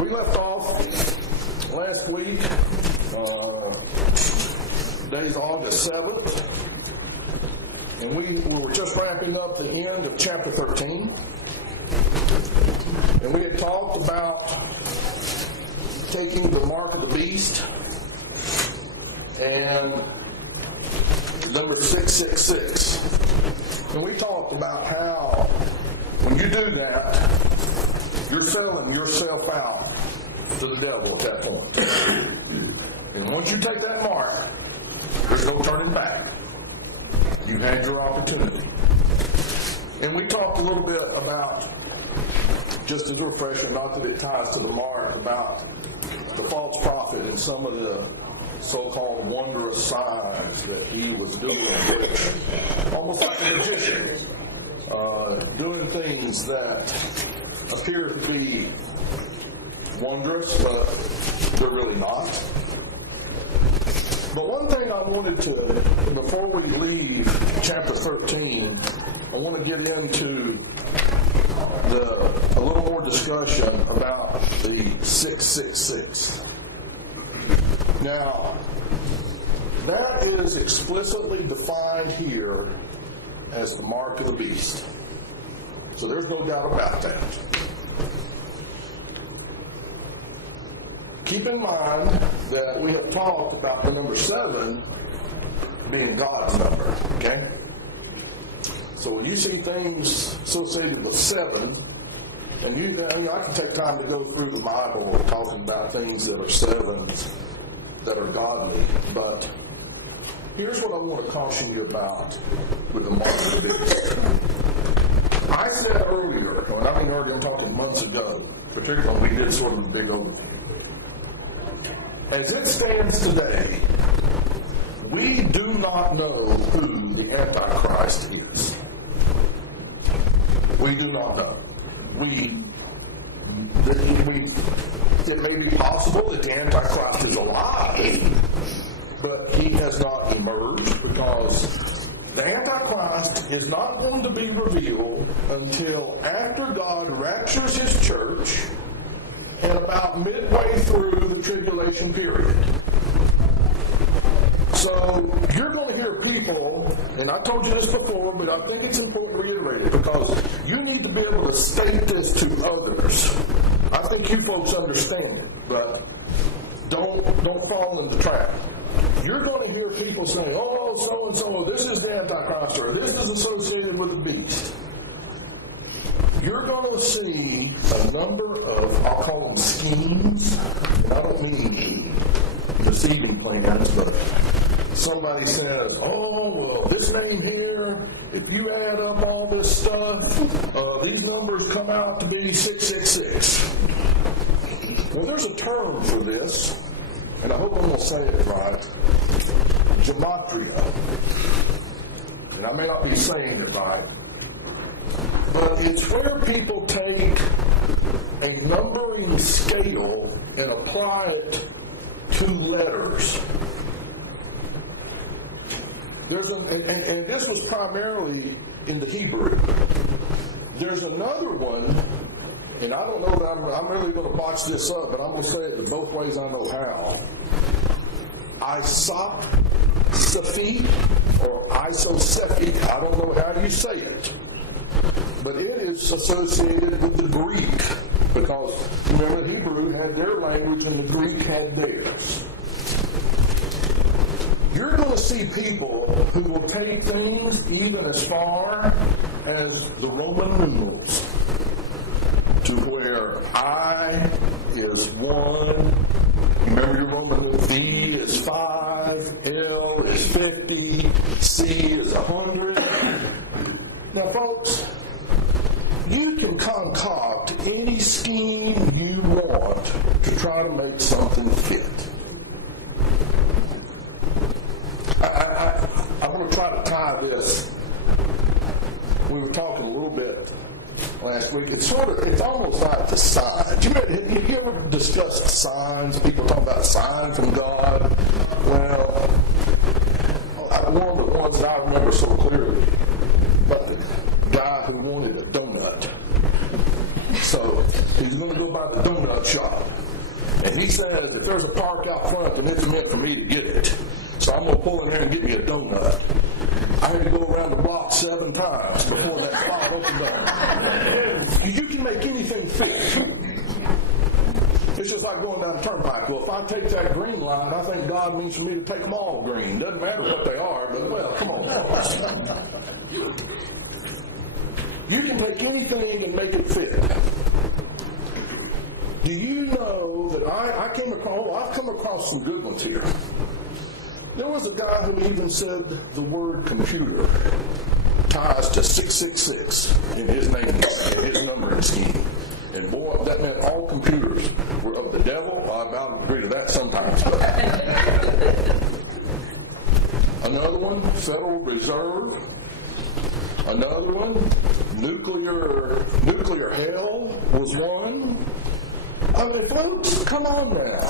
We left off last week, today's August 7th, and we were just wrapping up the end of chapter 13, and we had talked about taking the mark of the beast and number 666, and we talked about how when you do that, you're selling yourself out to the devil at that point. And once you take that mark, there's no turning back. You had your opportunity. And we talked a little bit about, just as a refresher, not that it ties to the mark, about the false prophet and some of the so-called wondrous signs that he was doing, which, almost like a magician, doing things that appear to be wondrous, but they're really not. But one thing I wanted to, before we leave chapter 13, I want to get into a little more discussion about the 666. Now, that is explicitly defined here as the mark of the beast. So there's no doubt about that. Keep in mind that we have talked about the number 7 being God's number, okay? So when you see things associated with 7, and I can take time to go through the Bible talking about things that are 7s that are godly, but here's what I want to caution you about with the mark of the beast. I said earlier, and I mean earlier, I'm talking months ago, particularly when we did sort of the big overview. As it stands today, we do not know who the Antichrist is. We do not know. It may be possible that the Antichrist is alive, but he has not emerged, because the Antichrist is not going to be revealed until after God raptures his church and about midway through the tribulation period. So you're going to hear people, and I told you this before, but I think it's important to reiterate it, because you need to be able to state this to others. I think you folks understand it, but don't fall in the trap. You're going to hear people say, oh, so-and-so, this is the Antichrist, or this is associated with the beast. You're going to see a number of, I'll call them schemes, and I don't mean deceiving plans, but somebody says, oh, well, this name here, if you add up all this stuff, these numbers come out to be 666. Well, there's a term for this, and I hope I'm going to say it right, gematria. And I may not be saying it right, but it's where people take a numbering scale and apply it to letters. And this was primarily in the Hebrew. There's another one, and I don't know that I'm really going to box this up, but I'm going to say it the both ways I know how. Isopsephy or isosephy. I don't know how you say it. But it is associated with the Greek, because remember, the Hebrew had their language and the Greek had theirs. You're going to see people who will take things even as far as the Roman numerals, to where I is 1, remember your Roman numeral, V is 5, L is 50, C is 100. Now, folks, you can concoct any scheme you want to try to make something fit. I want to try to tie this. We were talking a little bit last week. It's almost like the signs. Have you ever discussed signs? People talk about signs from God. Well, one of the ones that I remember so clearly, but the guy who wanted a donut. So He's going to go by the donut shop. And he said, if there's a park out front, then it's meant for me to get it. So I'm going to pull in there and get me a donut. I had to go around the block 7 times before that spot opened up. You can make anything fit. It's just like going down the turnpike. Well, if I take that green line, I think God means for me to take them all green. Doesn't matter what they are, but well, come on. You can take anything and make it fit. Do you know that I've come across some good ones here. There was a guy who even said the word computer ties to 666 in his name, in his numbering scheme. And boy, that meant all computers were of the devil. I about agree to that sometimes. But. Another one, Federal Reserve. Another one, nuclear hell was one. I mean, folks, come on now.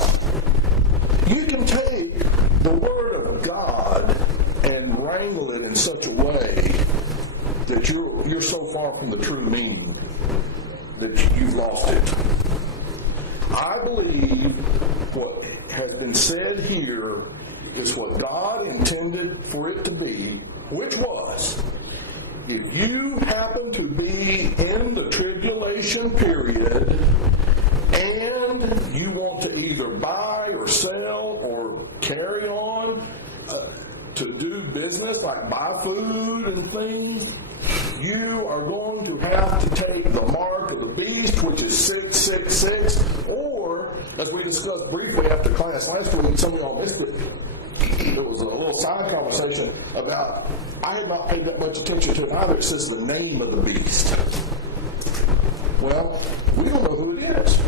You can take the Word of God and wrangle it in such a way that you're so far from the true meaning that you've lost it. I believe what has been said here is what God intended for it to be, which was, if you happen to be in the tribulation period and you want to either buy or sell or carry on to do business like buy food and things, you are going to have to take the mark of the beast, which is 666, or, as we discussed briefly after class last week, some of y'all missed it. There was a little side conversation about, I had not paid that much attention to it either. It says the name of the beast. Well, we don't know who it is.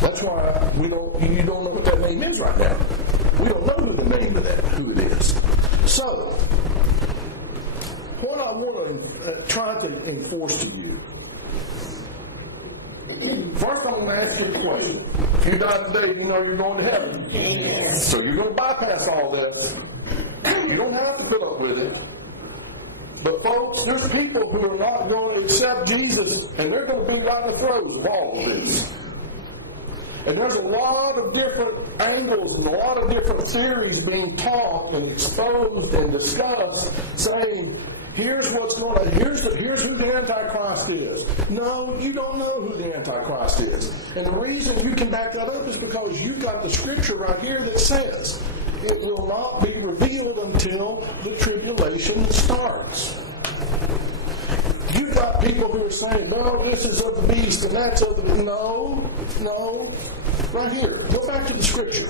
That's why you don't know what that name is right now. We don't know who it is. So, what I want to try to enforce to you. First, I'm going to ask you a question. If you die today, you know you're going to heaven. Yes. So you're going to bypass all this. You don't have to put up with it. But folks, there's people who are not going to accept Jesus, and they're going to be right in the throes of all of this. And there's a lot of different angles and a lot of different theories being taught and exposed and discussed, saying, here's what's going on, here's who the Antichrist is. No, you don't know who the Antichrist is. And the reason you can back that up is because you've got the scripture right here that says it will not be revealed until the tribulation starts. You've got people who are saying, no, this is of the beast and that's of the beast. No. Right here. Go back to the scripture.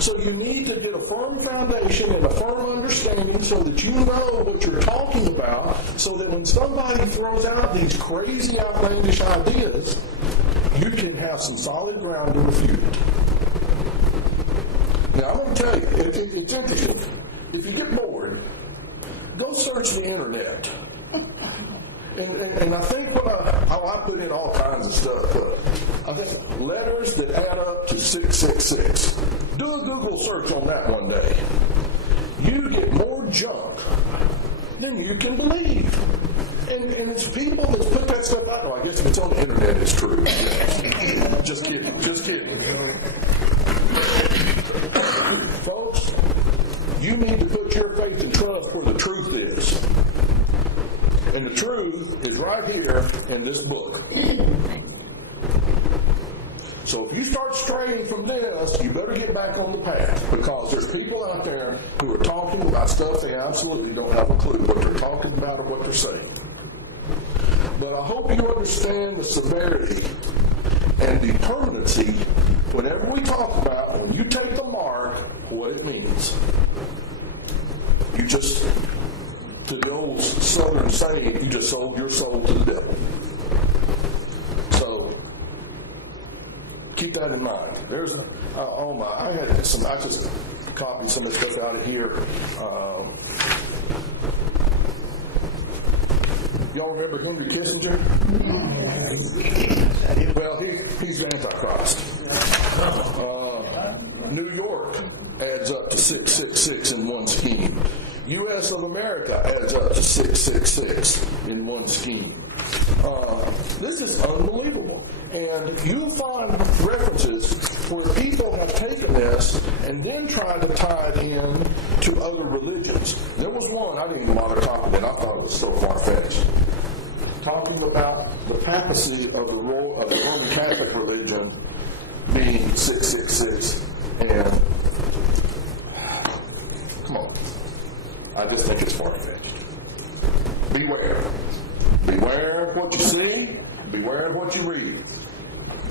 So you need to get a firm foundation and a firm understanding so that you know what you're talking about, so that when somebody throws out these crazy, outlandish ideas, you can have some solid ground to refute it. Now, I'm going to tell you, it's interesting. If you get bored, go search the internet. And I think I put in all kinds of stuff, but I think letters that add up to 666. Do a Google search on that one day. You get more junk than you can believe. And it's people that put that stuff out. Oh, I guess if it's on the internet, it's true. Just kidding. Folks, you need to put your faith and trust where the truth is. And the truth is right here in this book. So if you start straying from this, you better get back on the path, because there's people out there who are talking about stuff they absolutely don't have a clue what they're talking about or what they're saying. But I hope you understand the severity and the permanency whenever we talk about, when you take the mark, what it means. You just, to the old Southern saying, you just sold your soul to the devil. So keep that in mind. There's I just copied some of the stuff out of here. Y'all remember Henry Kissinger? Well, he's the Antichrist. New York adds up to 666 in one scheme. U.S. of America adds up to 666 in one scheme. This is unbelievable. And you'll find references where people have taken this and then tried to tie it in to other religions. There was one, I didn't even bother copying it, I thought it was so far-fetched, talking about the papacy of the Roman Catholic religion being 666. And, come on, I just think it's far-fetched. Beware. Beware of what you see. Beware of what you read.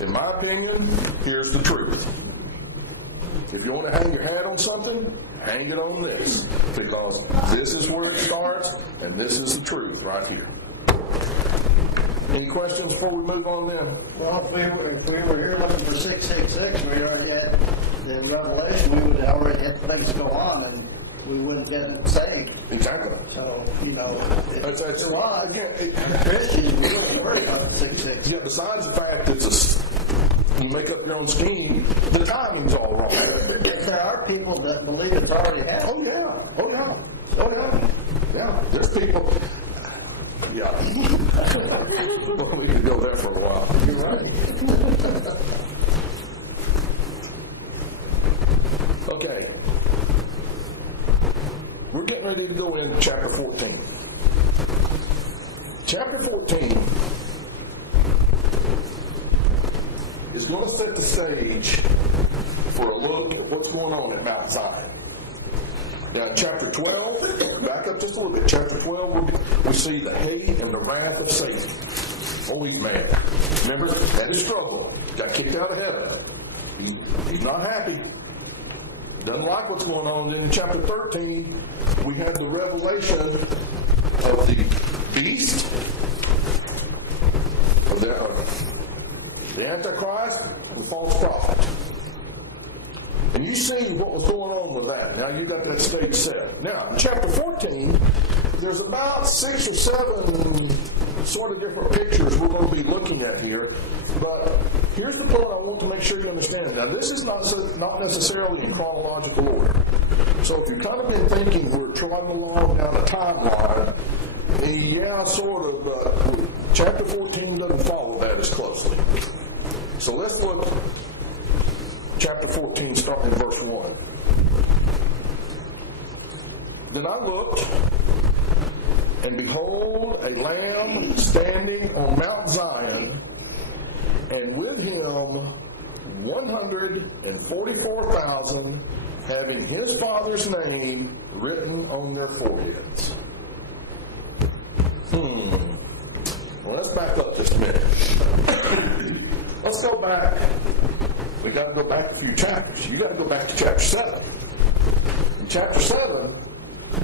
In my opinion, here's the truth. If you want to hang your hat on something, hang it on this. Because this is where it starts, and this is the truth right here. Any questions before we move on then? Well, if we were here looking for 666, we already had the Revelation, we would already have things go on, and we wouldn't get them saved. Exactly. So, you know, that's a lot. Again, Christians, we wouldn't worry about 666. Yeah, besides the fact that you make up your own scheme, the timing's all wrong. If there are people that believe it's already happened. Oh, yeah. Oh, yeah. Oh, yeah. Yeah, there's people. Yeah. Well, we could go there for a while. You're right. Okay. We're getting ready to go into chapter 14. Chapter 14 is going to set the stage for a look at what's going on at Mount Zion. Now, in chapter 12, back up just a little bit. Chapter 12, we see the hate and the wrath of Satan. Oh, he's mad. Remember, had his struggle. Got kicked out of heaven. He's not happy. Doesn't like what's going on. Then in chapter 13, we have the revelation of the beast, of the Antichrist, and false prophet. And you see what was going on with that. Now you got that stage set. Now, in chapter 14, there's about 6 or 7 sort of different pictures we're going to be looking at here. But here's the point I want to make sure you understand. Now, this is not necessarily in chronological order. So if you've kind of been thinking we're trotting along down a timeline, yeah, sort of, but chapter 14 doesn't follow that as closely. So let's look. Chapter 14, starting in verse 1. Then I looked, and behold, a Lamb standing on Mount Zion, and with him 144,000, having his Father's name written on their foreheads. Well, let's back up just a minute. Let's go back. We got to go back a few chapters. You got to go back to chapter 7. In chapter 7,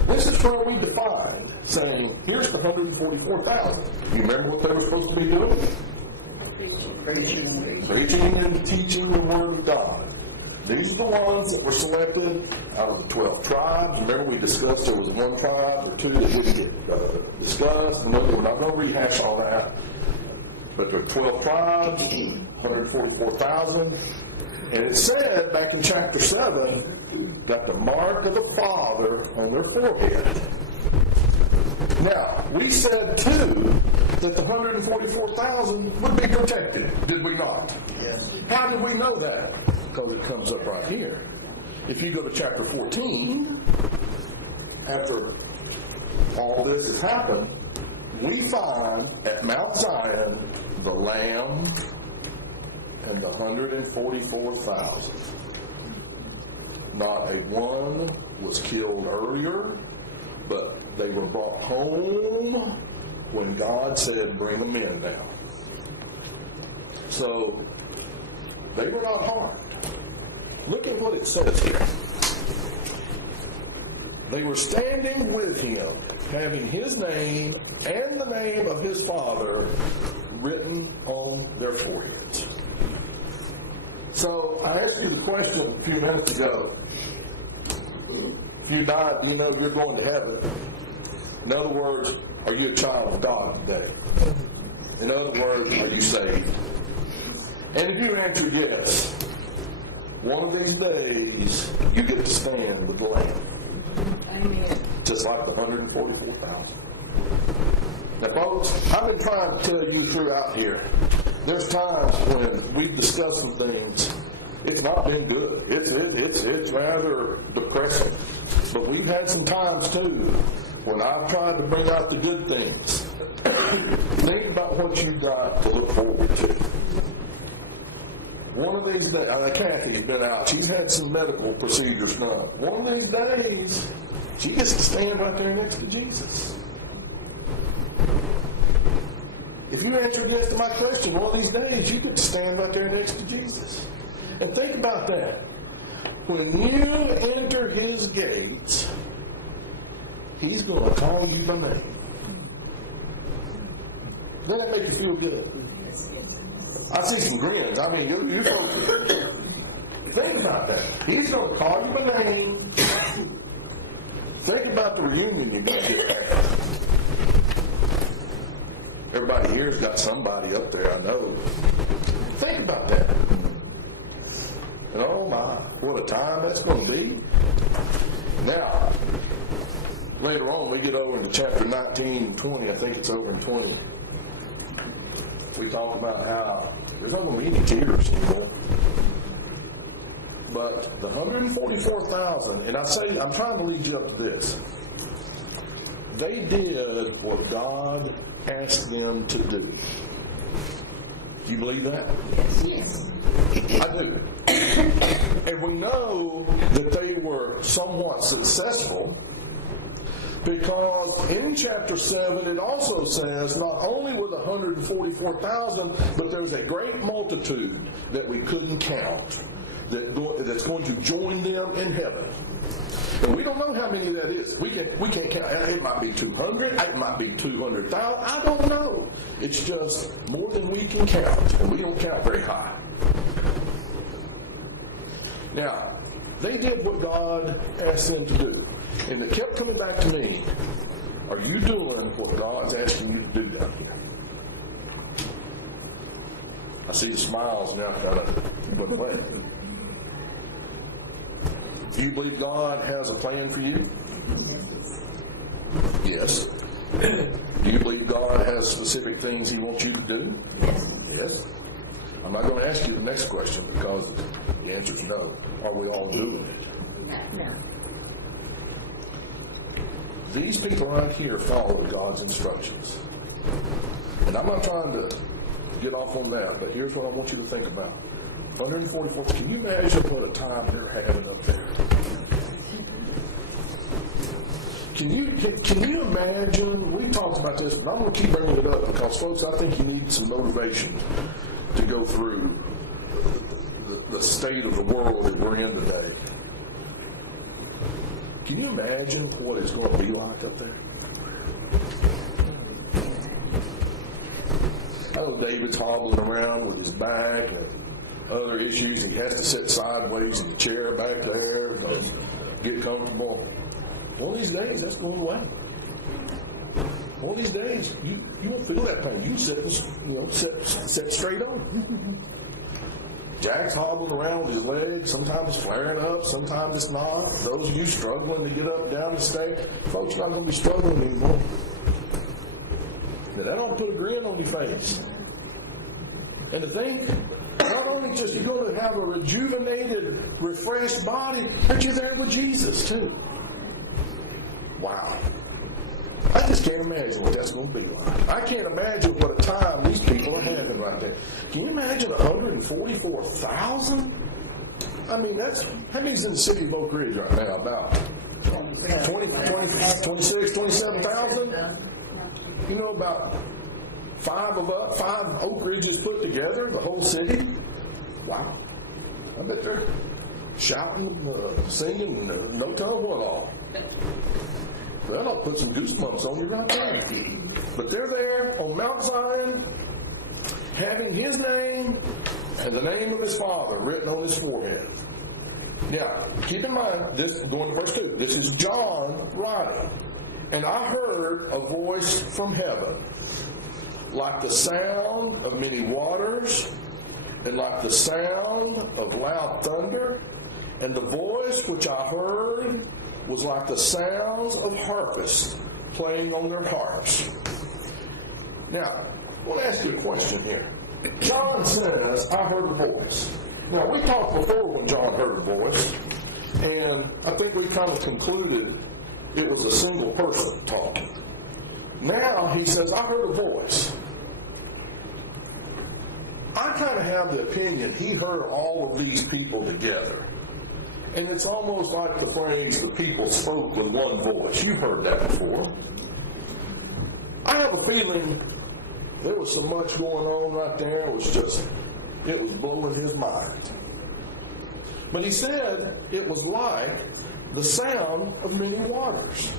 this is where we define, saying, here's the 144,000. You remember what they were supposed to be doing? Preaching and teaching the Word of God. These are the ones that were selected out of the 12 tribes. Remember we discussed there was one tribe or two that wouldn't get discussed. And we're not going to rehash all that. But there are 12 tribes, 144,000. And it said back in chapter 7, got the mark of the Father on their forehead. Now, we said too that the 144,000 would be protected, did we not? Yes. How did we know that? Because it comes up right here. If you go to chapter 14, after all this has happened, we find at Mount Zion the Lamb and the 144,000. Not a one was killed earlier, but they were brought home when God said, bring them in now. So, they were not harmed. Look at what it says here. They were standing with him, having his name and the name of his Father written on their foreheads. So, I asked you the question a few minutes ago. If you died, do you know you're going to heaven? In other words, are you a child of God today? In other words, are you saved? And if you answer yes, one of these days you get to stand with the Lamb. Amen. Just like the 144,000. Now, folks, I've been trying to tell you throughout here, there's times when we've discussed some things, it's not been good. It's rather depressing. But we've had some times, too, when I've tried to bring out the good things. Think about what you've got to look forward to. One of these days, Kathy's been out. She's had some medical procedures done. One of these days, she gets to stand right there next to Jesus. If you answer yes to my question, one of these days, you get to stand right there next to Jesus. And think about that. When you enter his gates, he's going to call you by name. Doesn't that make you feel good? I see some grins. I mean, you folks, think about that. He's going to call you by name. Think about the reunion you're going to get there. Everybody here's got somebody up there, I know. Think about that. And oh my, what a time that's going to be. Now, later on, we get over into chapter 19 and 20. I think it's over in 20. We talk about how there's not going to be any tears anymore. But the 144,000, and I'm trying to lead you up to this. They did what God asked them to do. Do you believe that? Yes. I do. And we know that they were somewhat successful because in chapter 7 it also says not only were the 144,000, but there's a great multitude that we couldn't count that's going to join them in heaven. And we don't know how many that is. We can't count. It might be 200. It might be 200,000. I don't know. It's just more than we can count, and we don't count very high. Now, they did what God asked them to do, and they kept coming back to me. Are you doing what God's asking you to do down here? I see the smiles now kind of went away. Do you believe God has a plan for you? Yes. Do you believe God has specific things he wants you to do? Yes. I'm not going to ask you the next question because the answer is no. Are we all doing it? No. These people right here follow God's instructions. And I'm not trying to get off on that, but here's what I want you to think about. 144, can you imagine what a time they're having up there? Can you imagine, we talked about this, but I'm going to keep bringing it up because, folks, I think you need some motivation to go through the state of the world that we're in today. Can you imagine what it's going to be like up there? I know David's hobbling around with his back and other issues. He has to sit sideways in the chair back there and get comfortable. One of these days, that's going away. One of these days, you won't feel that pain. You sit straight on. Jack's hobbling around with his legs. Sometimes it's flaring up. Sometimes it's not. Those of you struggling to get up and down the stairs, folks, not going to be struggling anymore. Now, that don't put a grin on your face. And the thing, not only just you're going to have a rejuvenated, refreshed body, but you're there with Jesus too. Wow. I just can't imagine what that's going to be like. I can't imagine what a time these people are having right there. Can you imagine 144,000? I mean, how many's in the city of Oak Ridge right now? About 26, 27,000? You know, about five Oak Ridges put together, the whole city. Wow. I bet they're shouting, singing, no telling what all. That'll put some goosebumps on you right there. But they're there on Mount Zion, having his name and the name of his Father written on his forehead. Now, keep in mind, this going to verse 2. This is John writing. And I heard a voice from heaven, like the sound of many waters, and like the sound of loud thunder, and the voice which I heard was like the sounds of harpists playing on their harps. Now, I want to ask you a question here. John says, I heard a voice. Now, we talked before when John heard a voice, and I think we kind of concluded it was a single person talking. Now, he says, I heard a voice. I kind of have the opinion he heard all of these people together. And it's almost like the phrase, the people spoke with one voice. You've heard that before. I have a feeling there was so much going on right there, it was blowing his mind. But he said it was like the sound of many waters.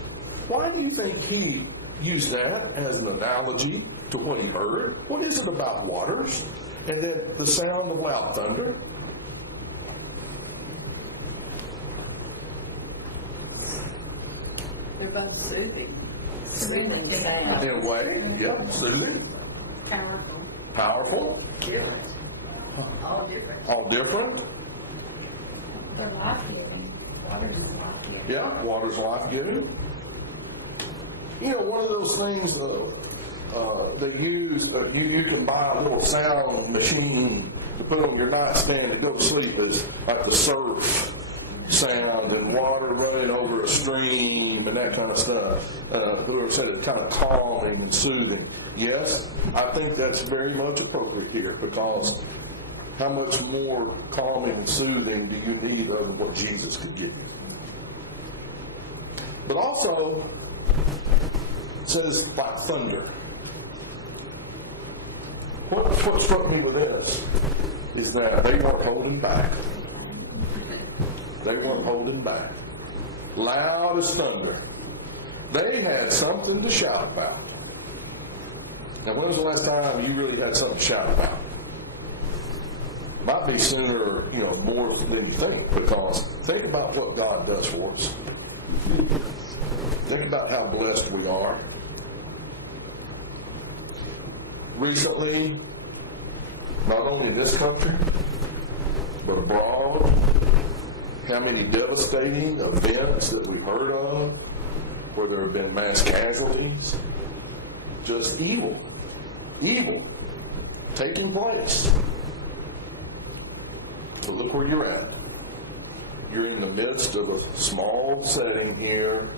Why do you think he used that as an analogy to what he heard? What is it about waters? And then the sound of loud thunder? They're both soothing. Soothing sound. In a way, yep, soothing. Powerful. Powerful. Different. All different. All different. They're life-giving. Water is life-giving. Yeah, water's life-giving. You know, one of those things they use, you can buy a little sound machine to put on your nightstand to go to sleep, is like the surf sound and water running over a stream and that kind of stuff. Whoever said it's kind of calming and soothing. Yes, I think that's very much appropriate here, because how much more calming and soothing do you need other than what Jesus could give you? But also, it says like thunder. What struck me with this is that they weren't holding back. They weren't holding back. Loud as thunder. They had something to shout about. Now, when was the last time you really had something to shout about? Might be sooner, more than you think, because think about what God does for us. Think about how blessed we are. Recently, not only in this country, but abroad, how many devastating events that we've heard of, where there have been mass casualties, just evil taking place. So look where you're at. You're in the midst of a small setting here,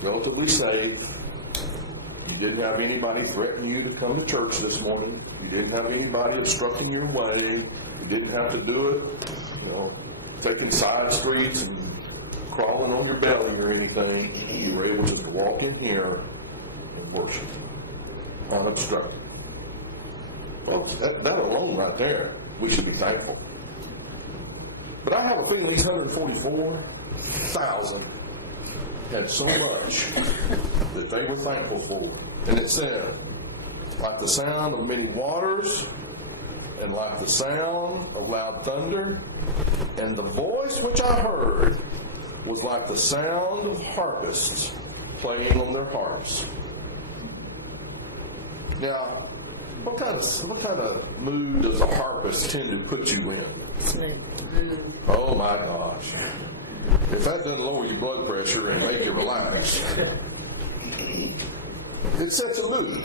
relatively safe. You didn't have anybody threatening you to come to church this morning. You didn't have anybody obstructing your way. You didn't have to do it, taking side streets and crawling on your belly or anything. You were able just to walk in here and worship, unobstructed. Folks, that alone right there, we should be thankful. But I have a feeling these 144,000 had so much that they were thankful for. And it said, like the sound of many waters, and like the sound of loud thunder, and the voice which I heard was like the sound of harpists playing on their harps. Now, what kind of mood does a harpist tend to put you in? Oh my gosh. If that doesn't lower your blood pressure and make you relax, it sets a mood.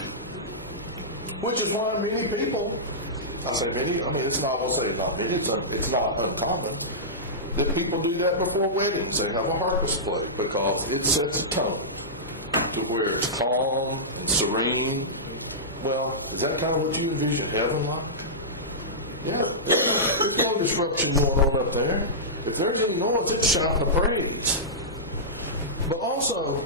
Which is why many people, I say many, it's not, I'll say not many, it's not uncommon, that people do that before weddings. They have a harpist play, because it sets a tone to where it's calm and serene. Well, is that kind of what you envision heaven like? Yeah, there's no disruption going on up there. If there's any noise, it's shouting the praise. But also,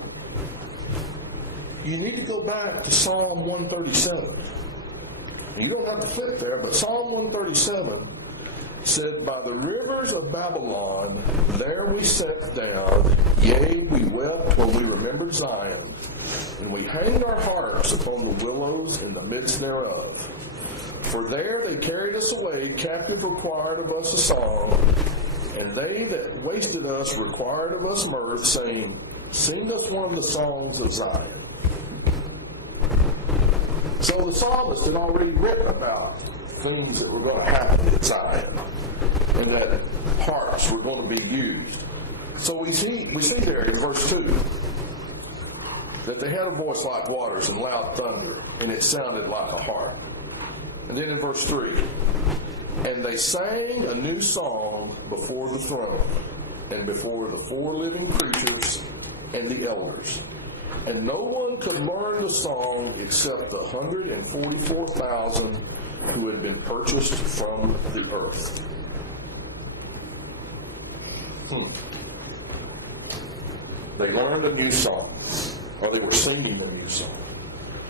you need to go back to Psalm 137. You don't have to flip there, but Psalm 137 said, by the rivers of Babylon, there we sat down, yea, we wept when we remembered Zion, and we hanged our harps upon the willows in the midst thereof. For there they carried us away, captive required of us a song, and they that wasted us required of us mirth, saying, sing us one of the songs of Zion. So the psalmist had already written about things that were going to happen at Zion, and that harps were going to be used. So we see there in verse 2 that they had a voice like waters and loud thunder, and it sounded like a harp. And then in verse 3, and they sang a new song before the throne, and before the four living creatures and the elders. And no one could learn the song except the 144,000 who had been purchased from the earth. They learned a new song, or they were singing a new song.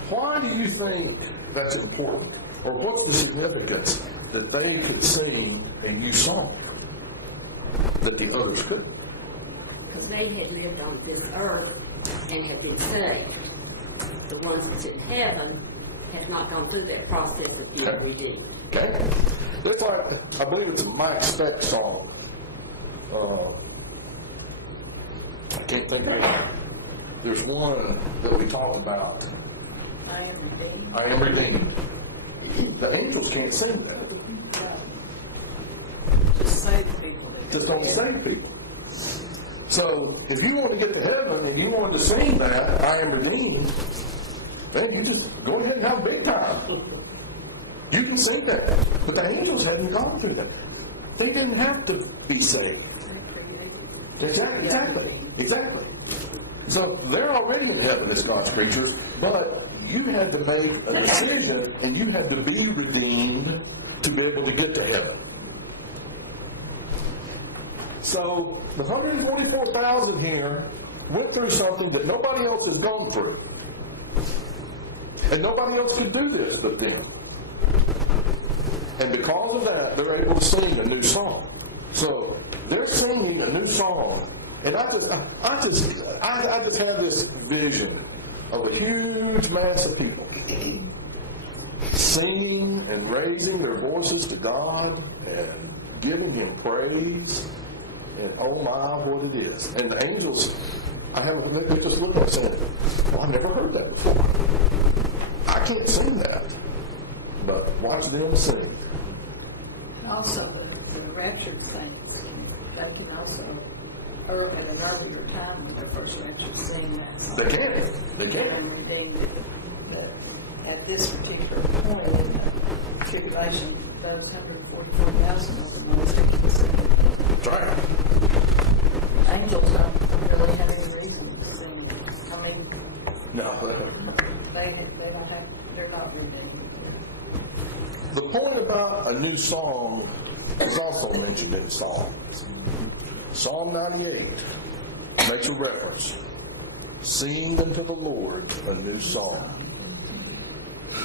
Why do you think that's important? Or what's the significance that they could sing a new song that the others couldn't? Because they had lived on this earth and have been saved. The ones that's in heaven have not gone through that process of being redeemed. Okay? It's like, I believe it's a Mike Speck song. I can't think of it. There's one that we talked about. I am redeemed. I am redeemed. The angels can't sing that. Just save people. Just don't save people. So, if you want to get to heaven and you want to sing that, I am redeemed, then you just go ahead and have a big time. You can sing that. But the angels hadn't gone through that. They didn't have to be saved. Exactly. So, they're already in heaven as God's creatures, but you had to make a decision and you had to be redeemed to be able to get to heaven. So, the 144,000 here went through something that nobody else has gone through. And nobody else could do this but them. And because of that, they're able to sing a new song. So, they're singing a new song. And I just have this vision of a huge mass of people singing and raising their voices to God and giving Him praise. And oh my, what it is. And the angels, they just look at us saying, well, I've never heard that before. I can't sing that. But watch them sing. Also, the raptured saints, they can also, or at an earlier time when they're first raptured, sing that song. They can. And redeemed it. But at this particular point in the tribulation, those 144,000 of the ones that can sing it. That's right. Angels don't really have any reason to sing. I mean, No. they don't have, they're not redeemed. The point about a new song is also mentioned in Psalms. Psalm 98 makes a reference. Sing unto the Lord a new song.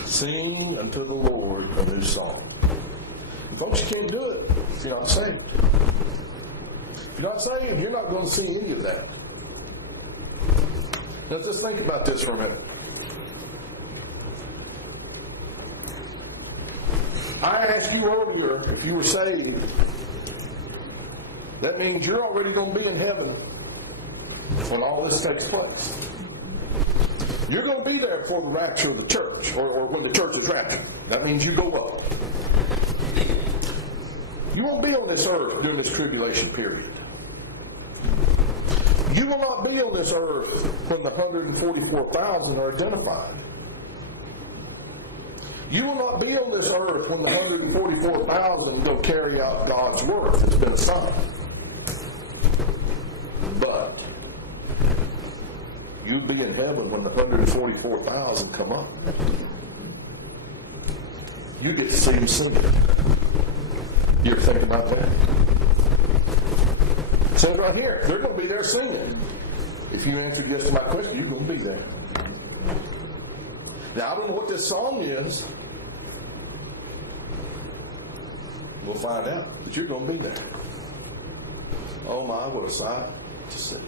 Sing unto the Lord a new song. And folks, you can't do it if you're not saved. If you're not saved, you're not going to see any of that. Now just think about this for a minute. I asked you earlier if you were saved. That means you're already going to be in heaven when all this takes place. You're going to be there for the rapture of the church, or when the church is raptured. That means you go up. You won't be on this earth during this tribulation period. You will not be on this earth when the 144,000 are identified. You will not be on this earth when the 144,000 go carry out God's work that's been assigned. But you'll be in heaven when the 144,000 come up. You get to see them singing. You ever think about that? It says right here, they're going to be there singing. If you answered yes to my question, you're going to be there. Now, I don't know what this song is. We'll find out. But you're going to be there. Oh my, what a sight to see.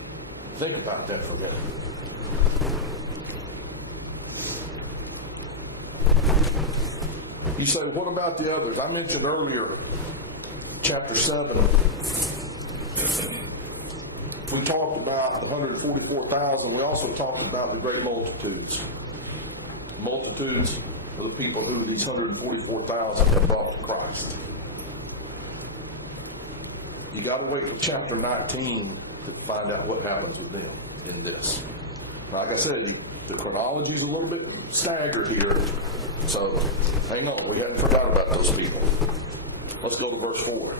Think about that for a minute. You say, what about the others? I mentioned earlier, chapter 7, we talked about the 144,000. We also talked about the great multitudes. Multitudes of the people who these 144,000 have brought to Christ. You got to wait till chapter 19 to find out what happens with them in this. Like I said, the chronology is a little bit staggered here, so hang on, we hadn't forgot about those people. Let's go to verse 4.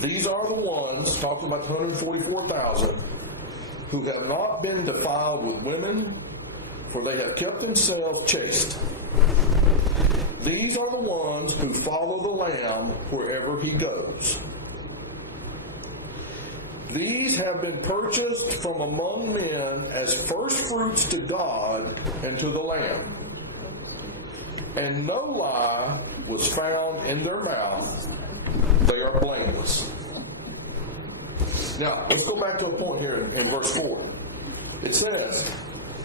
These are the ones, talking about the 144,000, who have not been defiled with women, for they have kept themselves chaste. These are the ones who follow the Lamb wherever he goes. These have been purchased from among men as first fruits to God and to the Lamb. And no lie was found in their mouth. They are blameless. Now, let's go back to a point here in verse 4. It says,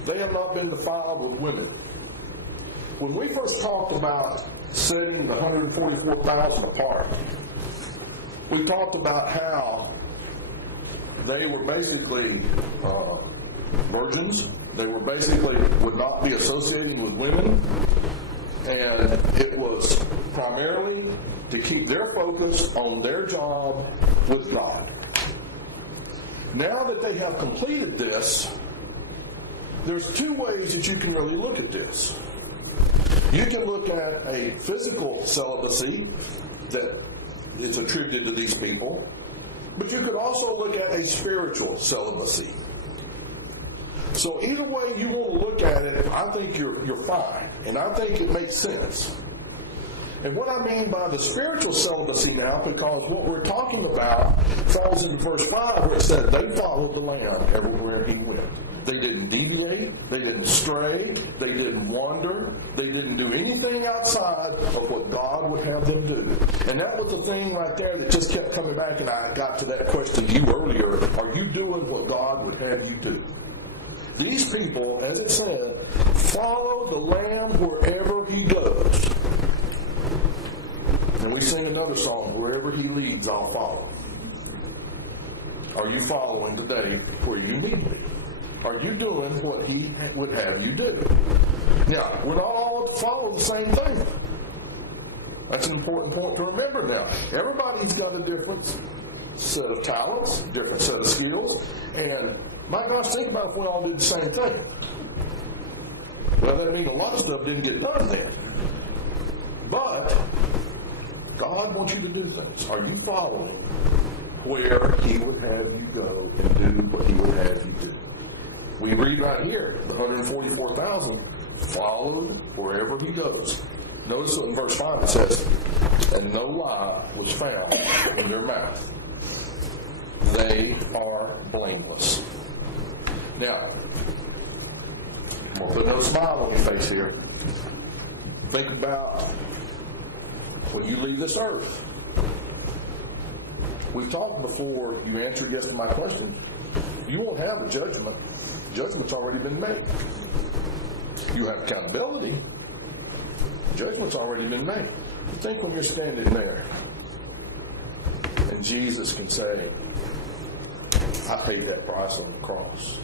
they have not been defiled with women. When we first talked about setting the 144,000 apart, we talked about how they were basically virgins. They were basically would not be associating with women. And it was primarily to keep their focus on their job with God. Now that they have completed this, there's two ways that you can really look at this. You can look at a physical celibacy that is attributed to these people, but you could also look at a spiritual celibacy. So either way you want to look at it, I think you're fine, and I think it makes sense. And what I mean by the spiritual celibacy now, because what we're talking about falls into verse 5 where it said they followed the Lamb everywhere he went. They didn't deviate, they didn't stray, they didn't wander, they didn't do anything outside of what God would have them do. And that was the thing right there that just kept coming back, and I got to that question to you earlier. Are you doing what God would have you do? These people, as it said, follow the Lamb wherever he goes. And we sing another song, wherever he leads, I'll follow. Are you following today where you need to be? Are you doing what he would have you do? Now, we're not all to follow the same thing. That's an important point to remember now. Everybody's got a different set of talents, different set of skills, and my gosh, think about if we all did the same thing. Well, that means a lot of stuff didn't get done then. But God wants you to do things. Are you following where he would have you go and do what he would have you do? We read right here, the 144,000 followed wherever he goes. Notice in verse 5 it says, and no lie was found in their mouth. They are blameless. Now, I'm going to put no smile on your face here. Think about when you leave this earth. We've talked before, you answered yes to my question. You won't have a judgment. Judgment's already been made. You have accountability. Judgment's already been made. Think when you're standing there and Jesus can say, I paid that price on the cross.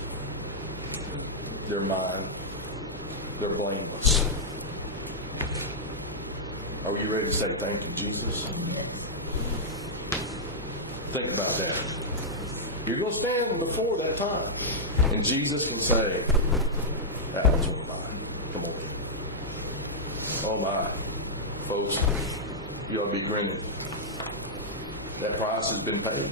They're mine. They're blameless. Are you ready to say thank you, Jesus? Think about that. You're going to stand before that time, and Jesus can say, that was mine. Come on. Oh my. Folks, you ought to be grinning. That price has been paid.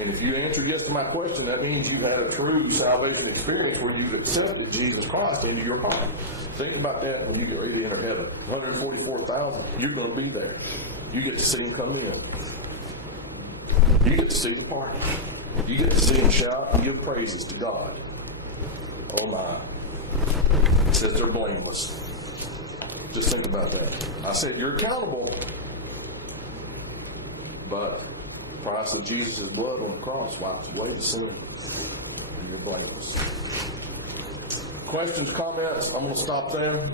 And if you answered yes to my question, that means you've had a true salvation experience where you've accepted Jesus Christ into your heart. Think about that when you get ready to enter heaven. 144,000, you're going to be there. You get to see him come in. You get to see him party. You get to see him shout and give praises to God. Oh my. It says they're blameless. Just think about that. I said you're accountable, but the price of Jesus' blood on the cross wipes away the sin. And you're blameless. Questions, comments? I'm going to stop there.